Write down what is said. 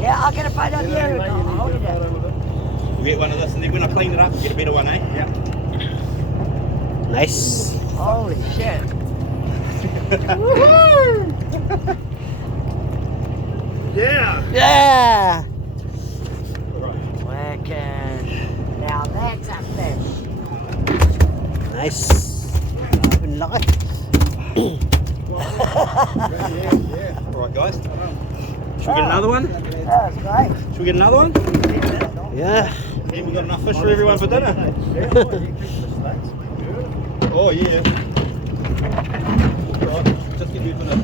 Yeah, I'll get a photo of you. I'll hold it out. We'll get one of this, and then when I clean it up, get a better one, eh? Yeah. Nice. Holy shit. Yeah. Yeah. Wicked. Now that's a fish. Nice. Even laki. Yeah. All right, guys. Should we get another one? That's great. Should we get another one? Yeah. Yeah, we've got enough fish for everyone for dinner. Oh, yeah. Right, just get you to the